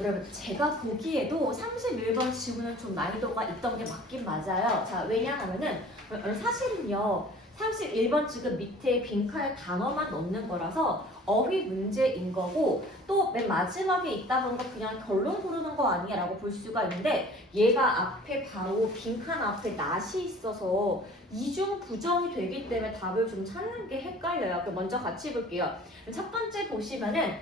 여러분 제가 보기에도 31번 지문은 좀 난이도가 있던 게 맞긴 맞아요. 자, 왜냐하면은 사실은요 31번 지금 밑에 빈칸에 단어만 넣는 거라서 어휘 문제인 거고 또 맨 마지막에 있다 보니까 그냥 결론 고르는 거 아니야 라고 볼 수가 있는데 얘가 앞에 바로 빈칸 앞에 낫이 있어서 이중 부정이 되기 때문에 답을 좀 찾는 게 헷갈려요. 그럼 먼저 같이 볼게요. 첫 번째 보시면은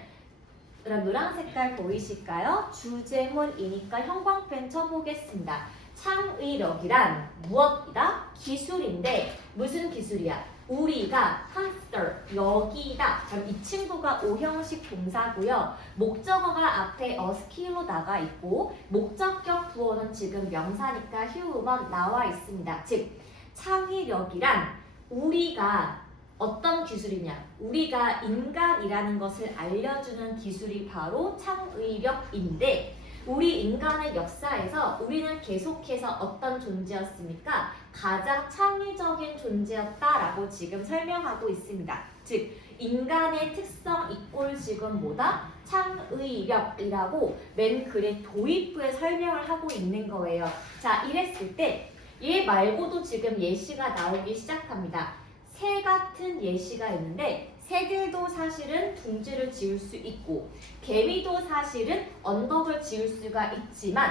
그럼 노란 색깔 보이실까요? 주제문이니까 형광펜 쳐보겠습니다. 창의력이란 무엇이다? 기술인데 무슨 기술이야? 우리가 hamster 여기다. 그럼 이 친구가 오형식 동사고요. 목적어가 앞에 어스키로 나가 있고 목적격 부호는 지금 명사니까 human 나와 있습니다. 즉 창의력이란 우리가 어떤 기술이냐? 우리가 인간이라는 것을 알려주는 기술이 바로 창의력인데 우리 인간의 역사에서 우리는 계속해서 어떤 존재였습니까? 가장 창의적인 존재였다라고 지금 설명하고 있습니다. 즉 인간의 특성 이꼴 지금 뭐다? 창의력이라고 맨 글의 도입부에 설명을 하고 있는 거예요. 자, 이랬을 때 얘 말고도 지금 예시가 나오기 시작합니다. 새 같은 예시가 있는데 새들도 사실은 둥지를 지을 수 있고 개미도 사실은 언덕을 지을 수가 있지만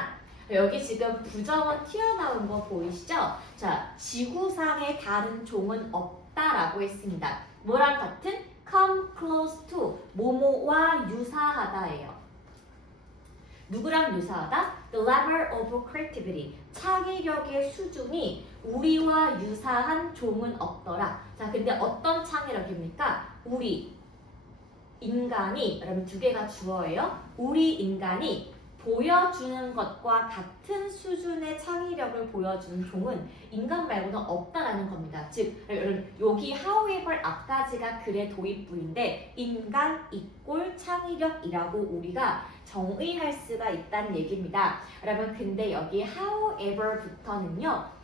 여기 지금 부정어 튀어나온 거 보이시죠? 자, 지구상의 다른 종은 없다라고 했습니다. 뭐랑 같은? come close to, 뭐뭐와 유사하다예요. 누구랑 유사하다? The level of creativity. 창의력의 수준이 우리와 유사한 종은 없더라. 자, 근데 어떤 창의력입니까? 우리 인간이, 여러분 두 개가 주어예요. 우리 인간이 보여주는 것과 같은 수준의 창의력을 보여주는 종은 인간 말고는 없다라는 겁니다. 즉, 여기 however 앞까지가 글의 도입부인데 인간 이꼴 창의력이라고 우리가 정의할 수가 있다는 얘기입니다. 여러분, 근데 여기 however부터는요.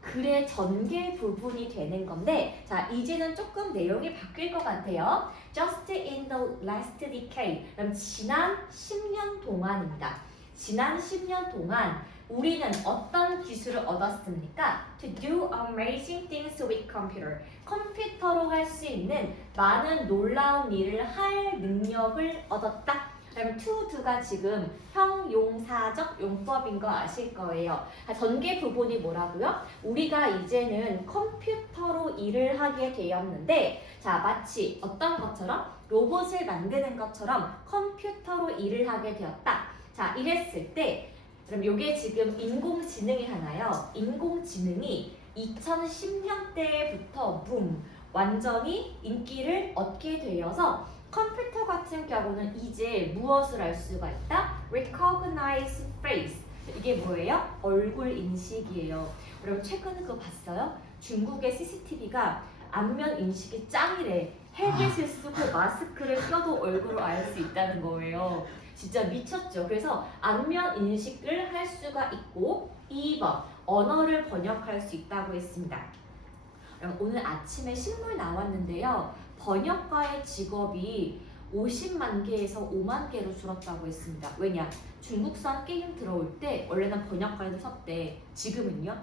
글의 전개 부분이 되는 건데 자 이제는 조금 내용이 바뀔 것 같아요. Just in the last decade 그럼 지난 10년 동안입니다. 지난 10년 동안 우리는 어떤 기술을 얻었습니까? To do amazing things with computer. 컴퓨터로 할 수 있는 많은 놀라운 일을 할 능력을 얻었다. 그럼 to, do가 지금 형용사적 용법인 거 아실 거예요. 전개 부분이 뭐라고요? 우리가 이제는 컴퓨터로 일을 하게 되었는데 자 마치 어떤 것처럼 로봇을 만드는 것처럼 컴퓨터로 일을 하게 되었다. 자 이랬을 때 그럼 이게 지금 인공지능이잖아요. 인공지능이 2010년대부터 붐 완전히 인기를 얻게 되어서 컴퓨터 같은 경우는 이제 무엇을 알 수가 있다? Recognize face. 이게 뭐예요? 얼굴 인식이에요. 여러분 최근에 그거 봤어요? 중국의 CCTV가 안면 인식이 짱이래. 헬멧을 쓰고 마스크를 껴도 얼굴을 알 수 있다는 거예요. 진짜 미쳤죠. 그래서 안면 인식을 할 수가 있고 2번 언어를 번역할 수 있다고 했습니다. 오늘 아침에 신문 나왔는데요. 번역가의 직업이 50만 개에서 5만 개로 줄었다고 했습니다. 왜냐? 중국산 게임 들어올 때 원래는 번역가에도 썼대. 지금은요?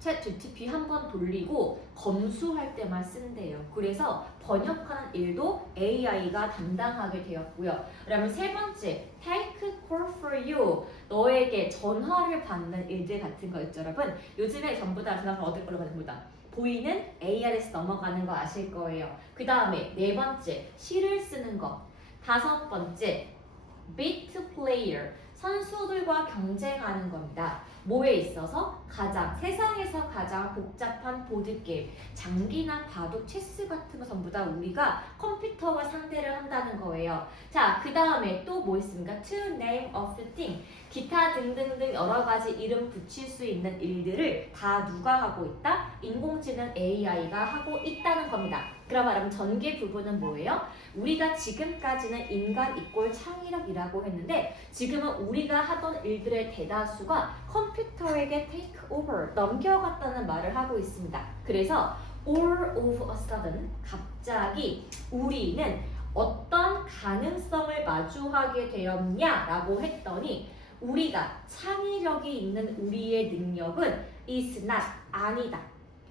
챗 GTP 한번 돌리고 검수할 때만 쓴대요. 그래서 번역하는 일도 AI가 담당하게 되었고요. 그러면 세 번째, take call for you. 너에게 전화를 받는 일들 같은 거 있죠, 여러분. 요즘에 전부 다 전화가 어딜 걸로 가는 거다. 보이는 AR에서 넘어가는 거 아실 거예요. 그 다음에 네 번째, 시를 쓰는 것. 다섯 번째, beat player. 선수들과 경쟁하는 겁니다. 뭐에 있어서? 세상에서 가장 복잡한 보드게임, 장기나 바둑, 체스 같은 거 전부 다 우리가 컴퓨터와 상대를 한다는 거예요. 자, 그 다음에 또 뭐 있습니까? To name of the thing. 기타 등등등 여러 가지 이름 붙일 수 있는 일들을 다 누가 하고 있다? 인공지능 AI가 하고 있다는 겁니다. 그러면 여러분 전개 부분은 뭐예요? 우리가 지금까지는 인간 이꼴 창의력이라고 했는데 지금은 우리가 하던 일들의 대다수가 컴퓨터에게 take over, 넘겨갔다는 말을 하고 있습니다. 그래서 all of a sudden, 갑자기 우리는 어떤 가능성을 마주하게 되었냐라고 했더니 우리가 창의력이 있는 우리의 능력은 is not 아니다.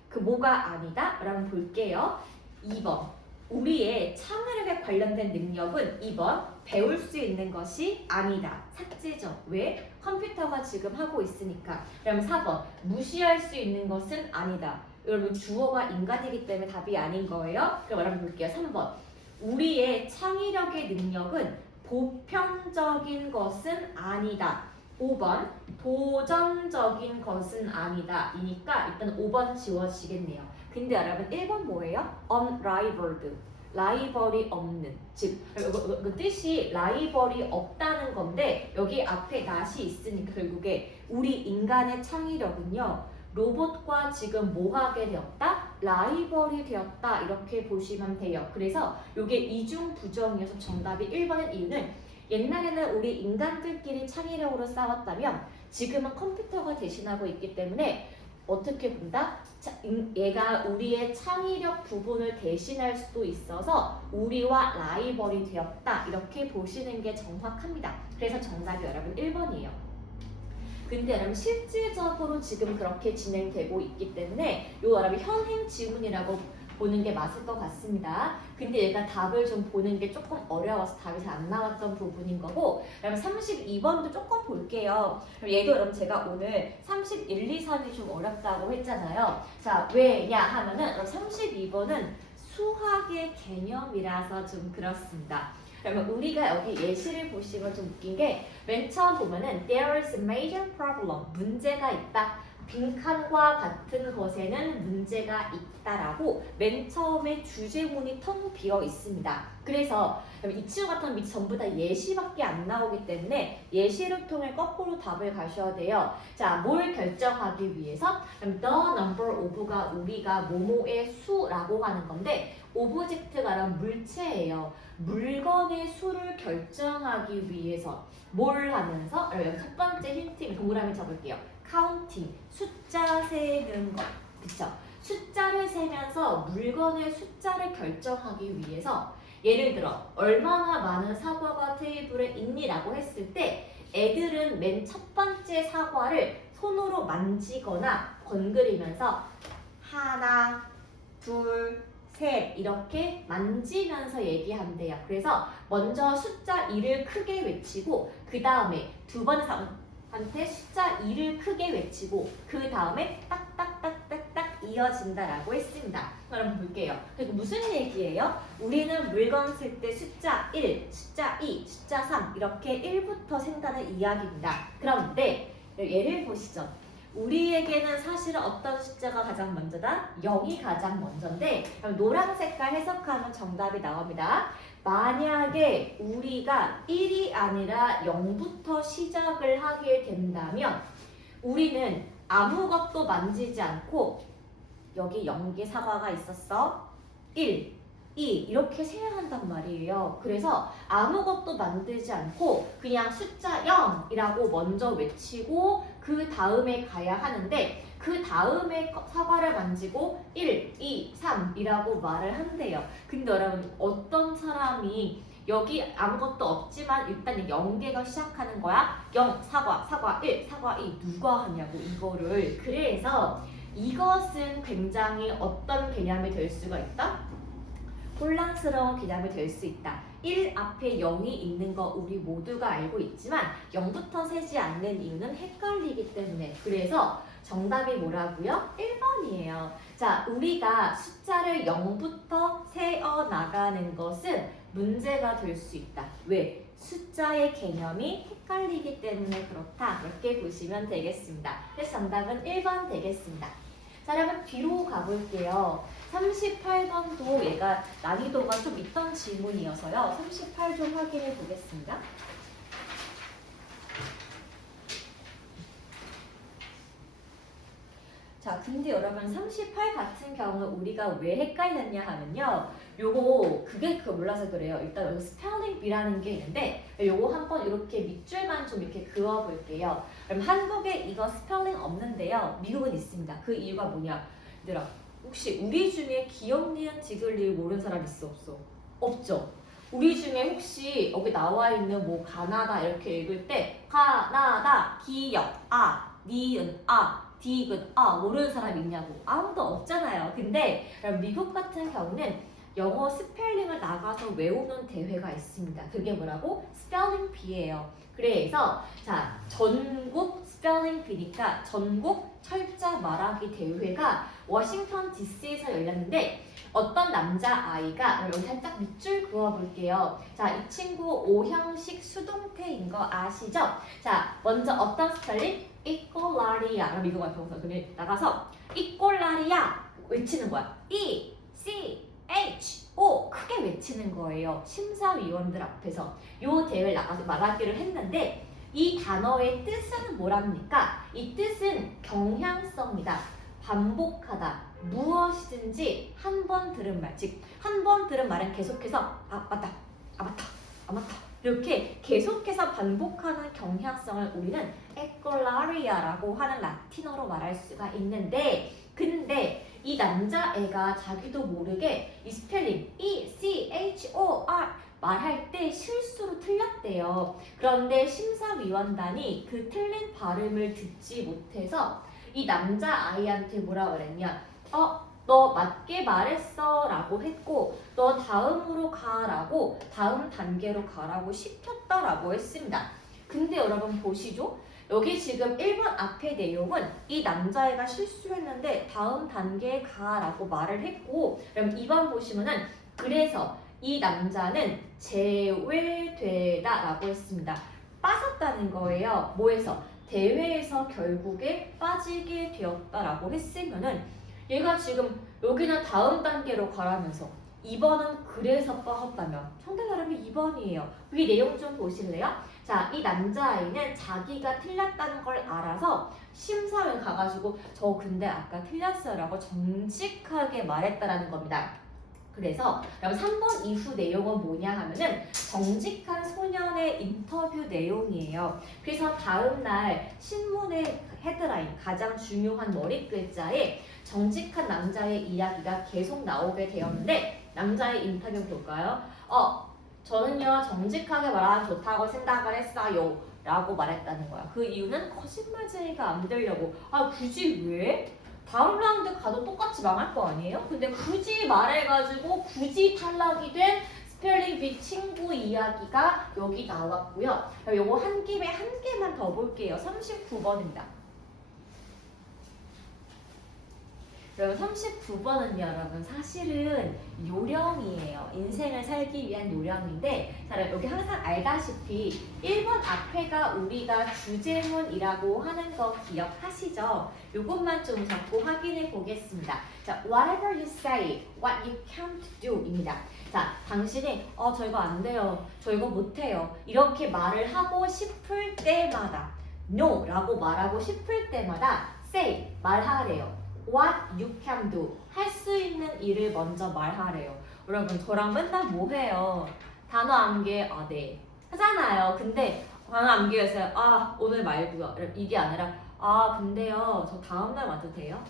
그 뭐가 아니다? 라고 볼게요. 2번 우리의 창의력에 관련된 능력은 2번 배울 수 있는 것이 아니다. 삭제죠. 왜? 컴퓨터가 지금 하고 있으니까. 그럼 4번 무시할 수 있는 것은 아니다. 여러분 주어가 인간이기 때문에 답이 아닌 거예요. 그럼 여러분 볼게요. 3번 우리의 창의력의 능력은 보편적인 것은 아니다. 5번 도전적인 것은 아니다. 이니까 일단 5번 지워지겠네요. 근데 여러분 1번 뭐예요? unrivaled. 라이벌이 없는. 즉 그 뜻이 라이벌이 없다는 건데 여기 앞에 not이 있으니까 결국에 우리 인간의 창의력은요. 로봇과 지금 뭐 하게 되었다? 라이벌이 되었다. 이렇게 보시면 돼요. 그래서 이게 이중 부정이어서 정답이 1번의 이유는 옛날에는 우리 인간들끼리 창의력으로 싸웠다면 지금은 컴퓨터가 대신하고 있기 때문에 어떻게 본다? 얘가 우리의 창의력 부분을 대신할 수도 있어서 우리와 라이벌이 되었다. 이렇게 보시는 게 정확합니다. 그래서 정답이 여러분 1번이에요. 근데 여러분 실질적으로 지금 그렇게 진행되고 있기 때문에 요 여러분 현행 지문이라고 보는 게 맞을 것 같습니다. 근데 얘가 답을 좀 보는 게 조금 어려워서 답이 잘 안 나왔던 부분인 거고 여러분 32번도 조금 볼게요. 그럼 얘도 여러분 제가 오늘 31, 2, 3이 좀 어렵다고 했잖아요. 자 왜냐 하면은 여러분 32번은 수학의 개념이라서 좀 그렇습니다. 그러면 우리가 여기 예시를 보시면 좀 웃긴 게 맨 처음 보면은 there is a major problem 문제가 있다. 빈칸과 같은 것에는 문제가 있다라고 맨 처음에 주제문이 텅 비어 있습니다. 그래서 이 친구 같은 밑 전부 다 예시밖에 안 나오기 때문에 예시를 통해 거꾸로 답을 가셔야 돼요. 자, 뭘 결정하기 위해서? 그럼 the number of가 우리가 뭐뭐의 수라고 하는 건데 오브젝트가 물체예요. 물건의 수를 결정하기 위해서 뭘 하면서? 여기 첫 번째 힌트 동그라미 쳐볼게요. 카운팅, 숫자 세는 것, 그쵸? 숫자를 세면서 물건의 숫자를 결정하기 위해서 예를 들어 얼마나 많은 사과가 테이블에 있니라고 했을 때 애들은 맨 첫 번째 사과를 손으로 만지거나 건드리면서 하나, 둘, 셋 이렇게 만지면서 얘기한대요. 그래서 먼저 숫자 2를 크게 외치고 그 다음에 두 번째 한테 숫자 2를 크게 외치고 그 다음에 딱딱딱딱딱 이어진다라고 했습니다. 그럼 볼게요. 그리고 무슨 얘기예요? 우리는 물건 쓸 때 숫자 1, 숫자 2, 숫자 3 이렇게 1부터 생다는 이야기입니다. 그런데 예를 보시죠. 우리에게는 사실은 어떤 숫자가 가장 먼저다? 0이 가장 먼저인데 그럼 노란 색깔 해석하면 정답이 나옵니다. 만약에 우리가 1이 아니라 0부터 시작을 하게 된다면 우리는 아무것도 만지지 않고 여기 0개 사과가 있었어. 1, 2 이렇게 세야 한단 말이에요. 그래서 아무것도 만들지 않고 그냥 숫자 0이라고 먼저 외치고 그 다음에 가야 하는데 그 다음에 사과를 만지고 1, 2, 3이라고 말을 한대요. 근데 여러분 어떤 사람이 여기 아무것도 없지만 일단 0개가 시작하는 거야. 0, 사과, 사과 1, 사과 2 누가 하냐고 이거를. 그래서 이것은 굉장히 어떤 개념이 될 수가 있다? 혼란스러운 개념이 될 수 있다. 1 앞에 0이 있는 거 우리 모두가 알고 있지만 0부터 세지 않는 이유는 헷갈리기 때문에 그래서 정답이 뭐라고요? 1번이에요. 자, 우리가 숫자를 0부터 세어 나가는 것은 문제가 될 수 있다. 왜? 숫자의 개념이 헷갈리기 때문에 그렇다. 이렇게 보시면 되겠습니다. 그래서 정답은 1번 되겠습니다. 자, 여러분 뒤로 가볼게요. 38번도 얘가 난이도가 좀 있던 질문이어서요. 38 좀 확인해 보겠습니다. 자, 근데 여러분 38 같은 경우 우리가 왜 헷갈렸냐 하면요. 요거 그게 몰라서 그래요. 일단 여기 스펠링 B라는 게 있는데 요거 한번 이렇게 밑줄만 좀 이렇게 그어 볼게요. 그럼 한국에 이거 스펠링 없는데요. 미국은 있습니다. 그 이유가 뭐냐? 얘들아 혹시 우리 중에 기억 니은 디귿 리을 모르는 사람 있어 없어? 없죠. 우리 중에 혹시 여기 나와 있는 뭐 가나다 이렇게 읽을 때 가나다, 기역, 니은, 디귿, 모르는 사람 있냐고 아무도 없잖아요. 근데 미국 같은 경우는 영어 스펠링을 나가서 외우는 대회가 있습니다. 그게 뭐라고? 스펠링 비예요. 그래서 자 전국 스펠링 비니까 전국 철자 말하기 대회가 워싱턴 DC에서 열렸는데 어떤 남자아이가 여기 살짝 밑줄 그어볼게요. 자, 이 친구 오형식 수동태인 거 아시죠? 자, 먼저 어떤 스펠링? 이꼴라리아. 미국 같은 경우 나가서 이꼴라리아 외치는 거야. E, C, H, O 크게 외치는 거예요. 심사위원들 앞에서 요 대회를 나가서 말하기를 했는데 이 단어의 뜻은 뭐랍니까? 이 뜻은 경향성이다. 반복하다. 무엇이든지 한 번 들은 말, 즉 한 번 들은 말은 계속해서 맞다, 맞다 이렇게 계속해서 반복하는 경향성을 우리는 에꼴라리아라고 하는 라틴어로 말할 수가 있는데 근데 이 남자애가 자기도 모르게 이 스펠링 E-C-H-O-R 말할 때 실수로 틀렸대요. 그런데 심사위원단이 그 틀린 발음을 듣지 못해서 이 남자아이한테 뭐라 그랬냐 너 맞게 말했어 라고 했고 너 다음으로 가라고 다음 단계로 가라고 시켰다라고 했습니다. 근데 여러분 보시죠. 여기 지금 1번 앞의 내용은 이 남자애가 실수했는데 다음 단계에 가라고 말을 했고 그럼 2번 보시면은 그래서 이 남자는 제외되다 라고 했습니다. 빠졌다는 거예요. 뭐에서? 대회에서 결국에 빠지게 되었다라고 했으면은 얘가 지금 여기는 다음 단계로 가라면서 2번은 그래서 빠졌다면 상대 발음이 2번이에요. 위 내용 좀 보실래요? 자, 이 남자아이는 자기가 틀렸다는 걸 알아서 심사위원 가가지고 저 근데 아까 틀렸어요 라고 정직하게 말했다라는 겁니다. 그래서 여러분 3번 이후 내용은 뭐냐 하면은 정직한 소년의 인터뷰 내용이에요. 그래서 다음날 신문의 헤드라인 가장 중요한 머리 글자에 정직한 남자의 이야기가 계속 나오게 되었는데 남자의 인터뷰 볼까요? 저는요 정직하게 말하면 좋다고 생각을 했어요 라고 말했다는 거야. 그 이유는 거짓말쟁이가 안 되려고. 굳이 왜? 다음 라운드 가도 똑같이 망할 거 아니에요? 근데 굳이 말해가지고 굳이 탈락이 된 스펠링 비 친구 이야기가 여기 나왔고요. 요거 한 김에 한 개만 더 볼게요. 39번입니다. 여러분 39번은 여러분 사실은 요령이에요. 인생을 살기 위한 요령인데 자 여기 항상 알다시피 1번 앞에가 우리가 주제문이라고 하는 거 기억하시죠? 요것만 좀 자꾸 확인해 보겠습니다. 자, whatever you say, what you can't do 입니다. 자, 당신이 저 이거 안 돼요. 저 이거 못 해요. 이렇게 말을 하고 싶을 때마다 no 라고 말하고 싶을 때마다 say 말하래요. What you can do 할 수 있는 일을 먼저 말하래요. 여러분 저랑 맨날 뭐 해요? 단어 암기 네 하잖아요. 근데 단어 암기에서 오늘 말고요 이게 아니라 근데요 저 다음날 와도 돼요?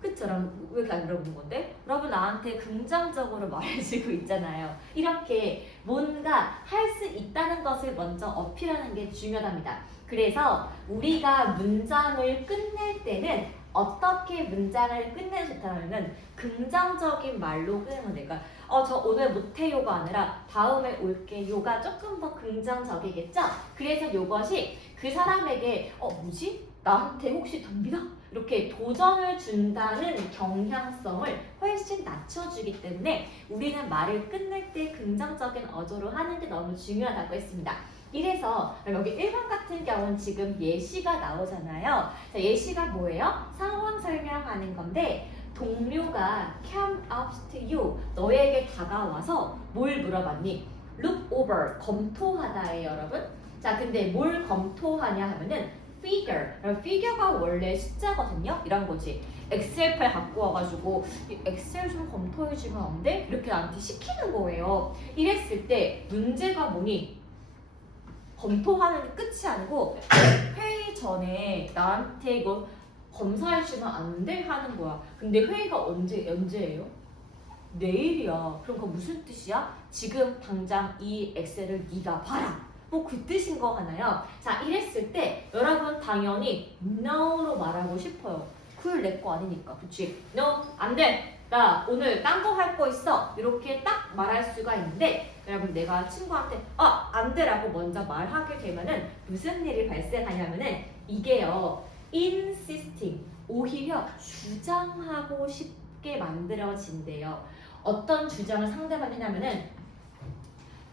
그쵸? 왜 이렇게 안 물어보는 건데? 여러분 나한테 긍정적으로 말해주고 있잖아요. 이렇게 뭔가 할 수 있다는 것을 먼저 어필하는 게 중요합니다. 그래서 우리가 문장을 끝낼 때는 어떻게 문장을 끝내면 좋다면은 긍정적인 말로 끝내면 될까? 저 오늘 못해요가 아니라 다음에 올게요가 조금 더 긍정적이겠죠? 그래서 이것이 그 사람에게 뭐지? 나한테 혹시 덤비나? 이렇게 도전을 준다는 경향성을 훨씬 낮춰주기 때문에 우리는 말을 끝낼 때 긍정적인 어조로 하는 게 너무 중요하다고 했습니다. 이래서 여기 1번 같은 경우는 지금 예시가 나오잖아요. 자, 예시가 뭐예요? 상황 설명하는 건데 동료가 came up to you 너에게 다가와서 뭘 물어봤니? look over 검토하다예요 여러분. 자 근데 뭘 검토하냐 하면은 figure figure가 원래 숫자거든요. 이런 거지. 엑셀 파일 갖고 와가지고 엑셀 좀 검토해주면 안 돼? 이렇게 나한테 시키는 거예요. 이랬을 때 문제가 뭐니? 검토하는 게 끝이 아니고 회의 전에 나한테 이거 검사해주면 안 돼? 하는 거야. 근데 회의가 언제예요? 내일이야. 그럼 그거 무슨 뜻이야? 지금 당장 이 엑셀을 네가 봐라. 뭐 그 뜻인 거 하나요? 자, 이랬을 때 여러분 당연히 no로 말하고 싶어요. 그걸 내 거 아니니까. 그치? No, 안 돼. 나 오늘 딴 거 할 거 있어. 이렇게 딱 말할 수가 있는데 여러분 내가 친구한테 안 돼라고 먼저 말하게 되면은 무슨 일이 발생하냐면은 이게요. insisting, 오히려 주장하고 싶게 만들어진대요. 어떤 주장을 상대방이 하냐면은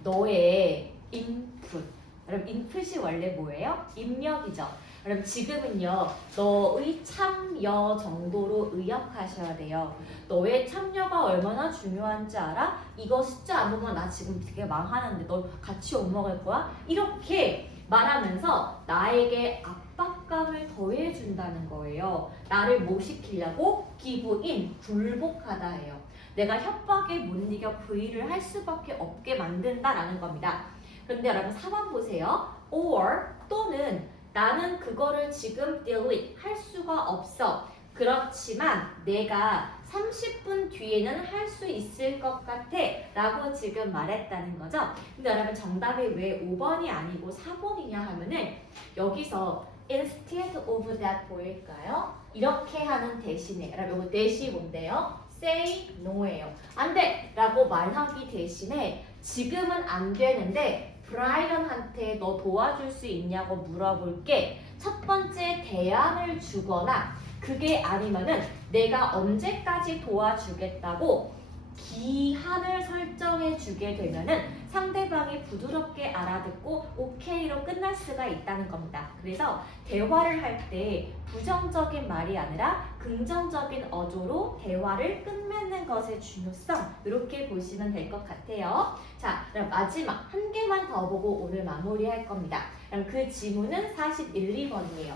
너의 input. 여러분 input이 원래 뭐예요? 입력이죠. 그럼 지금은요, 너의 참여 정도로 의역하셔야 돼요. 너의 참여가 얼마나 중요한지 알아? 이거 숫자 안 보면 나 지금 되게 망하는데 너 같이 욕먹을 거야? 이렇게 말하면서 나에게 압박감을 더해준다는 거예요. 나를 뭐 시키려고? give in, 굴복하다예요. 내가 협박에 못 이겨 V를 할 수밖에 없게 만든다라는 겁니다. 그런데 여러분 4번 보세요. or 또는 나는 그거를 지금 delete 할 수가 없어. 그렇지만 내가 30분 뒤에는 할 수 있을 것 같아 라고 지금 말했다는 거죠. 근데 여러분 정답이 왜 5번이 아니고 4번이냐 하면은 여기서 instead of that 보일까요? 이렇게 하는 대신에 여러분 이거 대시 뭔데요? say no예요. 안 돼! 라고 말하기 대신에 지금은 안 되는데 브라이언한테 너 도와줄 수 있냐고 물어볼게. 첫 번째 대안을 주거나 그게 아니면은 내가 언제까지 도와주겠다고 기한을 설정해 주게 되면은 상대방이 부드럽게 알아듣고 오케이로 끝날 수가 있다는 겁니다. 그래서 대화를 할 때 부정적인 말이 아니라 긍정적인 어조로 대화를 끝맺는 것의 중요성 이렇게 보시면 될 것 같아요. 자, 그럼 마지막 한 개만 더 보고 오늘 마무리할 겁니다. 그럼 그 지문은 41, 2번이에요.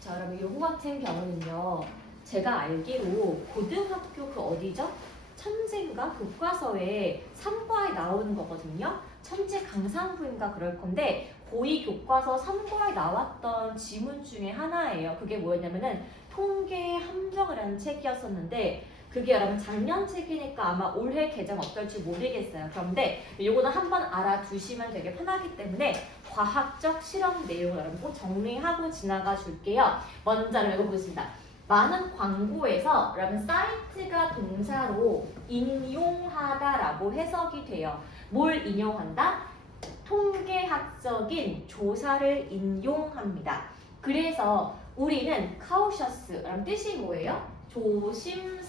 자, 여러분 요거 같은 경우는요. 제가 알기로 고등학교 그 어디죠? 천재인가? 교과서에 3과에 나오는 거거든요. 천재 강상구인가 그럴 건데 고2 교과서 3과에 나왔던 지문 중에 하나예요. 그게 뭐였냐면은 통계의 함정이라는 책이었었는데 그게 여러분 작년 책이니까 아마 올해 개정 어떨지 모르겠어요. 그런데 요거는 한번 알아두시면 되게 편하기 때문에 과학적 실험 내용을 여러분 꼭 정리하고 지나가 줄게요. 먼저 읽어보겠습니다. 많은 광고에서 여러분 사이트가 동사로 인용하다라고 해석이 돼요. 뭘 인용한다? 통계학적인 조사를 인용합니다. 그래서 우리는 cautious라는 뜻이 뭐예요?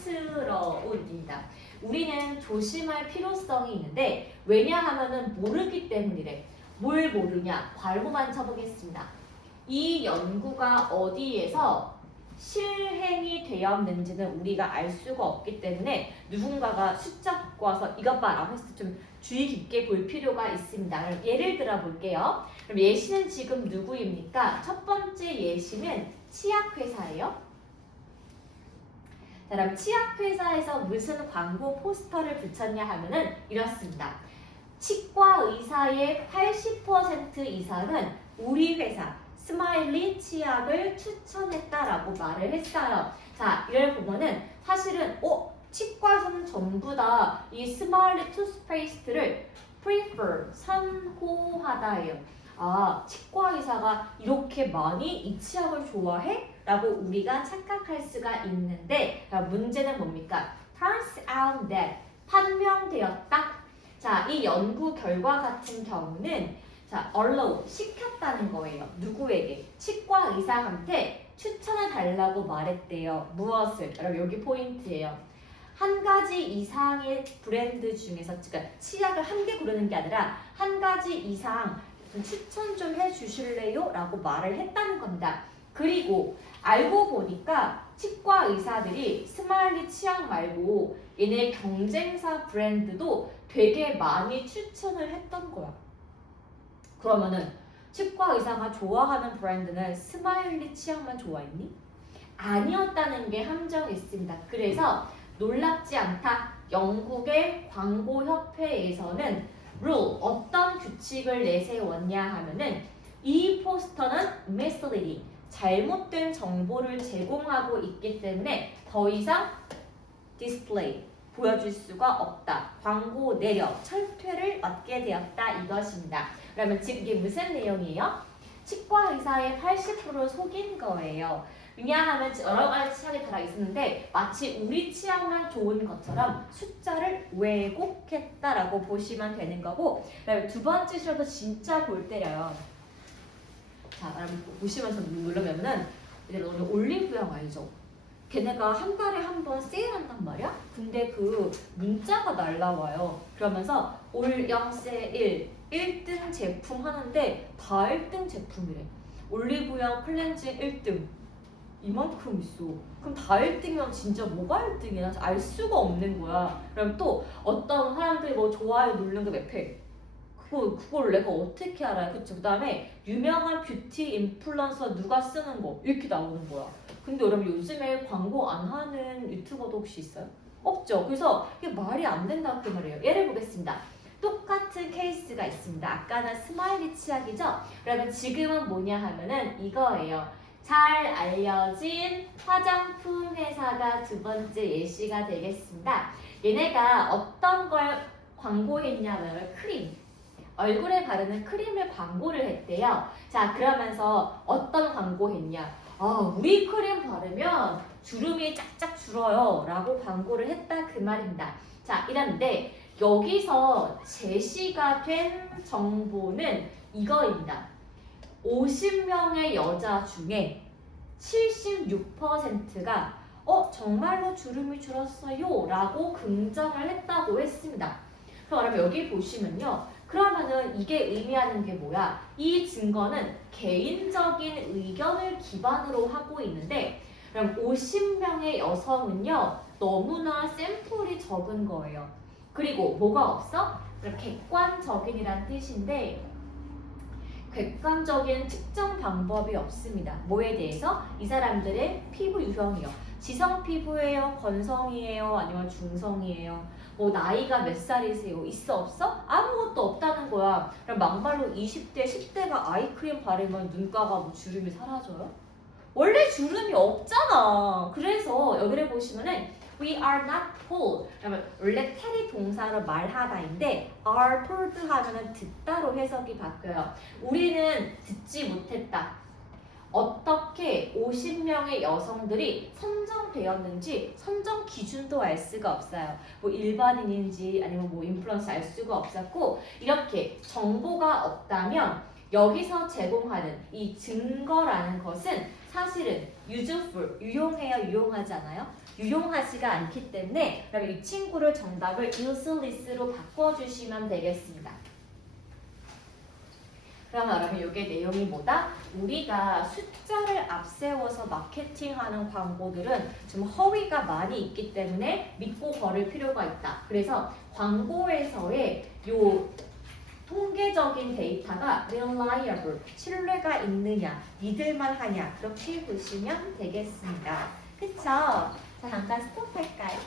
조심스러운입니다. 우리는 조심할 필요성이 있는데 왜냐하면은 모르기 때문이래. 뭘 모르냐? 괄호만 쳐보겠습니다. 이 연구가 어디에서 실행이 되었는지는 우리가 알 수가 없기 때문에 누군가가 숫자 갖고 와서 이것 봐라 했을 때 좀 주의 깊게 볼 필요가 있습니다. 예를 들어 볼게요. 그럼 예시는 지금 누구입니까? 첫 번째 예시는 치약회사예요. 자, 그럼 치약회사에서 무슨 광고 포스터를 붙였냐 하면은 이렇습니다. 치과 의사의 80% 이상은 우리 회사 스마일리 치약을 추천했다라고 말을 했어요. 자, 이를 보면은 사실은 치과에서는 전부 다 이 스마일리 투스페이스트를 prefer, 선호하다예요. 아, 치과 의사가 이렇게 많이 이 치약을 좋아해? 라고 우리가 착각할 수가 있는데 문제는 뭡니까? Turns out that 판명되었다. 자, 이 연구 결과 같은 경우는 자, allow, 시켰다는 거예요. 누구에게? 치과 의사한테 추천해 달라고 말했대요. 무엇을? 여러분 여기 포인트예요. 한 가지 이상의 브랜드 중에서 그러니까 치약을 한 개 고르는 게 아니라 한 가지 이상 추천 좀 해주실래요? 라고 말을 했다는 겁니다. 그리고 알고 보니까 치과 의사들이 스마일리 치약 말고 얘네 경쟁사 브랜드도 되게 많이 추천을 했던 거야. 그러면은 치과 의사가 좋아하는 브랜드는 스마일리 치약만 좋아했니? 아니었다는 게 함정이 있습니다. 그래서 놀랍지 않다. 영국의 광고협회에서는 rule 어떤 규칙을 내세웠냐 하면은 이 포스터는 misleading 잘못된 정보를 제공하고 있기 때문에 더 이상 display 보여줄 수가 없다. 광고 내려 철퇴를 얻게 되었다 이것입니다. 그러면 지금 이게 무슨 내용이에요? 치과 의사의 80%를 속인 거예요. 왜냐하면 여러 가지 치약이 들어 있었는데 마치 우리 치약만 좋은 것처럼 숫자를 왜곡했다라고 보시면 되는 거고, 그다음에 두 번째 시험도 진짜 골 때려요. 자, 여러분 보시면서 누르면은 이제 오늘 올리브영 알죠? 걔네가 한 달에 한 번 세일한단 말이야? 근데 그 문자가 날라와요. 그러면서 올 영세일 1등 제품 하는데 다 1등 제품이래. 올리브영 클렌징 1등. 이만큼 있어. 그럼 다 1등이면 진짜 뭐가 1등이야? 알 수가 없는 거야. 그럼 또 어떤 사람들이 뭐 좋아요 누르는 거 몇 회? 그걸 내가 어떻게 알아요? 그쵸? 그 다음에 유명한 뷰티 인플루언서 누가 쓰는 거 이렇게 나오는 거야. 근데 여러분 요즘에 광고 안 하는 유튜버도 혹시 있어요? 없죠. 그래서 이게 말이 안 된다고 그 말이에요. 예를 보겠습니다. 똑같은 케이스가 있습니다. 아까는 스마일리 치약이죠? 그러면 지금은 뭐냐 하면은 이거예요. 잘 알려진 화장품 회사가 두 번째 예시가 되겠습니다. 얘네가 어떤 걸 광고했냐면 크림. 얼굴에 바르는 크림을 광고를 했대요. 자, 그러면서 어떤 광고 했냐? 우리 크림 바르면 주름이 쫙쫙 줄어요. 라고 광고를 했다 그 말입니다. 자, 이런데 여기서 제시가 된 정보는 이거입니다. 50명의 여자 중에 76%가 정말로 주름이 줄었어요 라고 긍정을 했다고 했습니다. 그럼 여기 보시면요. 그러면은 이게 의미하는 게 뭐야? 이 증거는 개인적인 의견을 기반으로 하고 있는데, 그럼 50명의 여성은요 너무나 샘플이 적은 거예요. 그리고 뭐가 없어? 그럼 객관적인이란 뜻인데 객관적인 측정 방법이 없습니다. 뭐에 대해서? 이 사람들의 피부 유형이요. 지성 피부예요? 건성이에요? 아니면 중성이에요? 뭐 나이가 몇 살이세요? 있어 없어? 아무것도 없다는 거야. 그럼 막말로 20대, 10대가 아이크림 바르면 눈가가 뭐 주름이 사라져요? 원래 주름이 없잖아. 그래서 여기를 보시면은 we are not told. 그러면 원래 tell이 동사로 말하다인데 are told 하면은 듣다로 해석이 바뀌어요. 우리는 듣지 못했다. 어떻게 50명의 여성들이 선정되었는지 선정 기준도 알 수가 없어요. 뭐 일반인인지 아니면 뭐 인플루언서 알 수가 없었고, 이렇게 정보가 없다면 여기서 제공하는 이 증거라는 것은 사실은 useful, 유용해요, 유용하지 않아요? 유용하지가 않기 때문에 그럼 이 친구를 정답을 useless로 바꿔주시면 되겠습니다. 그럼 여러분 이게 내용이 뭐다? 우리가 숫자를 앞세워서 마케팅하는 광고들은 좀 허위가 많이 있기 때문에 믿고 걸을 필요가 있다. 그래서 광고에서의 요 통계적인 데이터가 reliable, 신뢰가 있느냐, 믿을만 하냐 그렇게 보시면 되겠습니다. 그쵸? 자, 잠깐 스톱할까요?